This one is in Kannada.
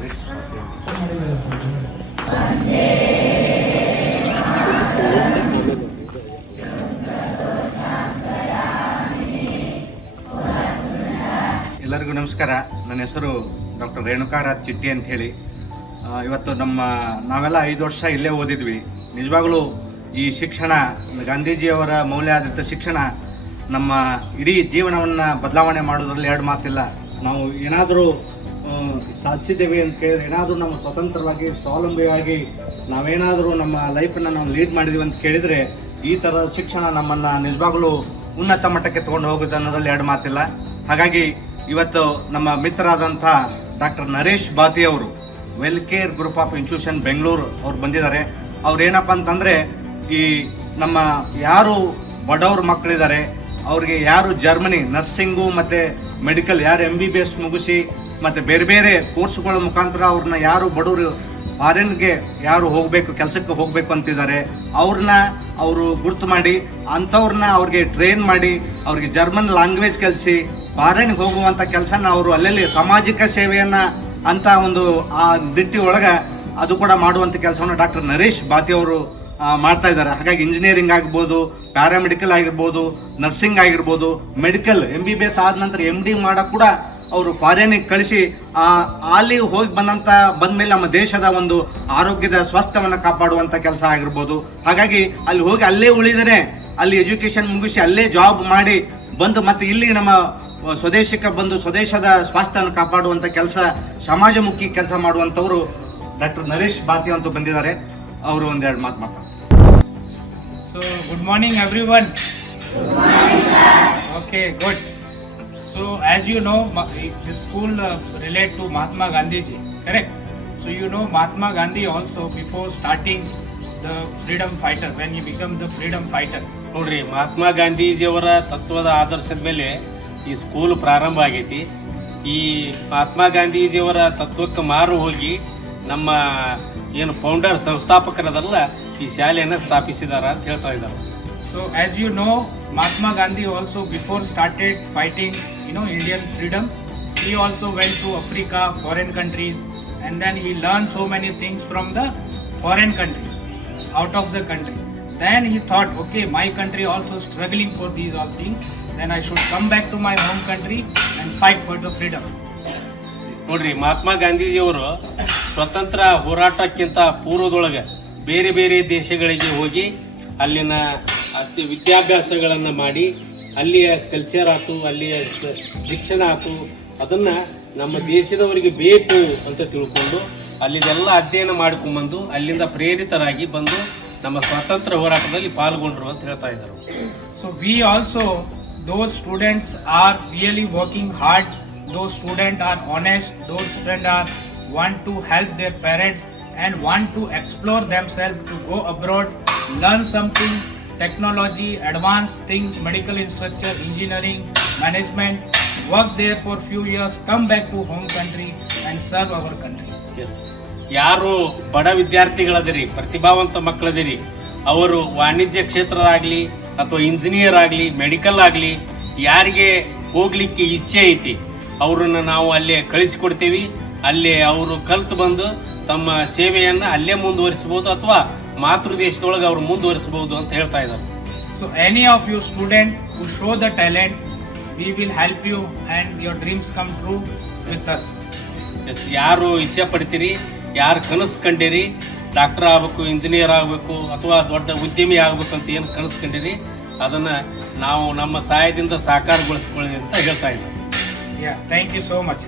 ನರೇಶ್ ಎಲ್ಲರಿಗೂ ನಮಸ್ಕಾರ. ನನ್ನ ಹೆಸರು ಡಾಕ್ಟರ್ ರೇಣುಕಾರಾಜ್ ಚಿಟ್ಟಿ ಅಂತ ಹೇಳಿ. ಇವತ್ತು ನಾವೆಲ್ಲ 5 ವರ್ಷ ಇಲ್ಲೇ ಓದಿದ್ವಿ. ನಿಜವಾಗಲೂ ಈ ಶಿಕ್ಷಣ, ಗಾಂಧೀಜಿಯವರ ಮೌಲ್ಯಾಧಾರಿತ ಶಿಕ್ಷಣ ನಮ್ಮ ಇಡೀ ಜೀವನವನ್ನು ಬದಲಾವಣೆ ಮಾಡೋದ್ರಲ್ಲಿ ಎರಡು ಮಾತಿಲ್ಲ. ನಾವು ಏನಾದರೂ ಸಾಧಿಸಿದ್ದೇವೆ ಅಂತ ಕೇಳಿದ್ರೆ, ಏನಾದರೂ ನಾವು ಸ್ವತಂತ್ರವಾಗಿ ಸ್ವಾವಲಂಬಿಯಾಗಿ ನಾವೇನಾದರೂ ನಮ್ಮ ಲೈಫನ್ನು ನಾವು ಲೀಡ್ ಮಾಡಿದ್ವಿ ಅಂತ ಕೇಳಿದರೆ, ಈ ಥರದ ಶಿಕ್ಷಣ ನಮ್ಮನ್ನು ನಿಜವಾಗಲೂ ಉನ್ನತ ಮಟ್ಟಕ್ಕೆ ತೊಗೊಂಡು ಹೋಗುತ್ತೆ ಅನ್ನೋದ್ರಲ್ಲಿ ಎರಡು ಮಾತಿಲ್ಲ. ಹಾಗಾಗಿ ಇವತ್ತು ನಮ್ಮ ಮಿತ್ರರಾದಂಥ ಡಾಕ್ಟರ್ ನರೇಶ್ ಬಾತಿ ಅವರು ವೆಲ್ಕೇರ್ ಗ್ರೂಪ್ ಆಫ್ ಇನ್ಸ್ಟಿಟ್ಯೂಷನ್ ಬೆಂಗಳೂರು ಅವ್ರು ಬಂದಿದ್ದಾರೆ. ಅವ್ರು ಏನಪ್ಪ ಅಂತಂದರೆ, ಈ ನಮ್ಮ ಯಾರು ಬಡವ್ರ ಮಕ್ಕಳಿದ್ದಾರೆ ಅವ್ರಿಗೆ ಯಾರು ಜರ್ಮನಿ ನರ್ಸಿಂಗು ಮತ್ತು ಮೆಡಿಕಲ್ ಯಾರು MBBS ಮುಗಿಸಿ ಮತ್ತು ಬೇರೆ ಬೇರೆ ಕೋರ್ಸ್ಗಳ ಮುಖಾಂತರ ಅವ್ರನ್ನ ಯಾರು ಬಡವರು ಫಾರಿನ್ಗೆ ಯಾರು ಹೋಗಬೇಕು, ಕೆಲಸಕ್ಕೆ ಹೋಗಬೇಕು ಅಂತಿದ್ದಾರೆ, ಅವ್ರನ್ನ ಅವರು ಗುರ್ತು ಮಾಡಿ ಅಂಥವ್ರನ್ನ ಅವ್ರಿಗೆ ಟ್ರೈನ್ ಮಾಡಿ ಅವ್ರಿಗೆ ಜರ್ಮನ್ ಲ್ಯಾಂಗ್ವೇಜ್ ಕಲಿಸಿ ಫಾರಿನ್ಗೆ ಹೋಗುವಂಥ ಕೆಲಸನ ಅವರು ಅಲ್ಲಲ್ಲಿ ಸಾಮಾಜಿಕ ಸೇವೆಯನ್ನು ಅಂತ ಒಂದು ಆ ದಿಟ್ಟಿ ಒಳಗೆ ಅದು ಕೂಡ ಮಾಡುವಂಥ ಕೆಲಸವನ್ನು ಡಾಕ್ಟರ್ ನರೇಶ್ ಬಾತಿ ಅವರು ಮಾಡ್ತಾ ಇದ್ದಾರೆ. ಹಾಗಾಗಿ ಇಂಜಿನಿಯರಿಂಗ್ ಆಗ್ಬೋದು, ಪ್ಯಾರಾಮೆಡಿಕಲ್ ಆಗಿರ್ಬೋದು, ನರ್ಸಿಂಗ್ ಆಗಿರ್ಬೋದು, ಮೆಡಿಕಲ್ MBBS ಆದ ನಂತರ MD ಮಾಡೋಕ್ಕೆ ಕೂಡ ಅವರು ಫಾರಿನಿಗೆ ಕಳಿಸಿ ಅಲ್ಲಿ ಹೋಗಿ ಬಂದಮೇಲೆ ನಮ್ಮ ದೇಶದ ಒಂದು ಆರೋಗ್ಯದ ಸ್ವಾಸ್ಥ್ಯವನ್ನು ಕಾಪಾಡುವಂಥ ಕೆಲಸ ಆಗಿರ್ಬೋದು. ಹಾಗಾಗಿ ಅಲ್ಲಿ ಹೋಗಿ ಅಲ್ಲೇ ಉಳಿದರೆ ಅಲ್ಲಿ ಎಜುಕೇಷನ್ ಮುಗಿಸಿ ಅಲ್ಲೇ ಜಾಬ್ ಮಾಡಿ ಬಂದು ಮತ್ತೆ ಇಲ್ಲಿ ನಮ್ಮ ಸ್ವದೇಶಕ್ಕೆ ಬಂದು ಸ್ವದೇಶದ ಸ್ವಾಸ್ಥ್ಯವನ್ನು ಕಾಪಾಡುವಂಥ ಕೆಲಸ, ಸಮಾಜಮುಖಿ ಕೆಲಸ ಮಾಡುವಂಥವರು ಡಾಕ್ಟರ್ ನರೇಶ್ ಬಾತಿ ಅಂತ ಬಂದಿದ್ದಾರೆ. ಅವರು ಒಂದೆರಡು ಮಾತು ಮಾತಾಡ್ತಾರೆ. So good morning everyone. Good morning sir. Okay, good. So as you know, this school relate to Mahatma Gandhi ji, correct? So you know Mahatma Gandhi also before starting the freedom fighter, when he became the freedom fighter. ನೋಡ್ರಿ, ಮಹಾತ್ಮ ಗಾಂಧೀಜಿಯವರ ತತ್ವದ ಆದರ್ಶದ ಮೇಲೆ ಈ ಸ್ಕೂಲ್ ಪ್ರಾರಂಭ ಆಗೈತಿ. ಈ ಮಹಾತ್ಮ ಗಾಂಧೀಜಿಯವರ ತತ್ವಕ್ಕೆ ಮಾರು ಹೋಗಿ ನಮ್ಮ ಏನು ಫೌಂಡರ್ ಸಂಸ್ಥಾಪಕರದಲ್ಲ ಈ ಶಾಲೆಯನ್ನು ಸ್ಥಾಪಿಸಿದಾರ ಅಂತ ಹೇಳ್ತಾ ಇದ್ದಾರೆ. So as you know, Mahatma Gandhi also before started fighting, Indian freedom, he also went to Africa, foreign countries, and then he learned so many things from the foreign countries, out of the country. Then he thought, okay, my country also struggling for these all things, then I should come back to my home country and fight for the freedom. ನೋಡ್ರಿ, ಮಹಾತ್ಮ ಗಾಂಧೀಜಿಯವರು ಸ್ವತಂತ್ರ ಹೋರಾಟಕ್ಕಿಂತ ಪೂರ್ವದೊಳಗೆ ಬೇರೆ ಬೇರೆ ದೇಶಗಳಿಗೆ ಹೋಗಿ ಅಲ್ಲಿನ ವಿದ್ಯಾಭ್ಯಾಸಗಳನ್ನು ಮಾಡಿ ಅಲ್ಲಿಯ ಕಲ್ಚರ್ ಆಯ್ತು, ಅಲ್ಲಿಯ ಶಿಕ್ಷಣ ಆಯ್ತು, ಅದನ್ನು ನಮ್ಮ ದೇಶದವರಿಗೆ ಬೇಕು ಅಂತ ತಿಳ್ಕೊಂಡು ಅಲ್ಲಿದೆಲ್ಲ ಅಧ್ಯಯನ ಮಾಡ್ಕೊಂಡ್ಬಂದು ಅಲ್ಲಿಂದ ಪ್ರೇರಿತರಾಗಿ ಬಂದು ನಮ್ಮ ಸ್ವಾತಂತ್ರ್ಯ ಹೋರಾಟದಲ್ಲಿ ಪಾಲ್ಗೊಂಡ್ರು ಅಂತ ಹೇಳ್ತಾ ಇದ್ದಾರೆ. So we also, those students are really working hard, those students are honest, those students are want to help their parents and want to explore themselves, to go abroad, learn something, technology, advanced things, medical infrastructure, engineering, management, work there for few years, come back to home country and serve our country. Yes. ಯಾರು ಬಡ ವಿದ್ಯಾರ್ಥಿಗಳದಿರಿ, ಪ್ರತಿಭಾವಂತ ಮಕ್ಕಳದಿರಿ, ಅವರು ವಾಣಿಜ್ಯ ಕ್ಷೇತ್ರದಾಗಲಿ ಅಥವಾ ಇಂಜಿನಿಯರ್ ಆಗಲಿ, ಮೆಡಿಕಲ್ ಆಗಲಿ, ಯಾರಿಗೆ ಹೋಗ್ಲಿಕ್ಕೆ ಇಚ್ಛೆ ಐತಿ ಅವ್ರನ್ನ ನಾವು ಅಲ್ಲೇ ಕಳಿಸಿಕೊಡ್ತೀವಿ. ಅಲ್ಲೇ ಅವರು ಕಲ್ತು ಬಂದು ತಮ್ಮ ಸೇವೆಯನ್ನು ಅಲ್ಲೇ ಮುಂದುವರಿಸಬಹುದು ಅಥವಾ ಮಾತೃ ದೇಶದೊಳಗೆ ಅವರು ಮುಂದುವರಿಸಬಹುದು ಅಂತ ಹೇಳ್ತಾ ಇದ್ದಾರೆ. So any of you student who show the talent, we will help you and your dreams come true with us. Yes, ಯಾರು ಇಚ್ಛೆ ಪಡ್ತೀರಿ, ಯಾರು ಕನಸು ಕಂಡಿರಿ, ಡಾಕ್ಟರ್ ಆಗಬೇಕು, ಇಂಜಿನಿಯರ್ ಆಗಬೇಕು ಅಥವಾ ದೊಡ್ಡ ಉದ್ಯಮಿ ಆಗಬೇಕು ಅಂತ ಏನು ಕನಸು ಕಂಡಿರಿ, ಅದನ್ನು ನಾವು ನಮ್ಮ ಸಹಾಯದಿಂದ ಸಾಕಾರಗೊಳಿಸ್ಕೊಳ್ಳಿ ಅಂತ ಹೇಳ್ತಾ ಇದ್ದೀವಿ. Yeah, thank you so much.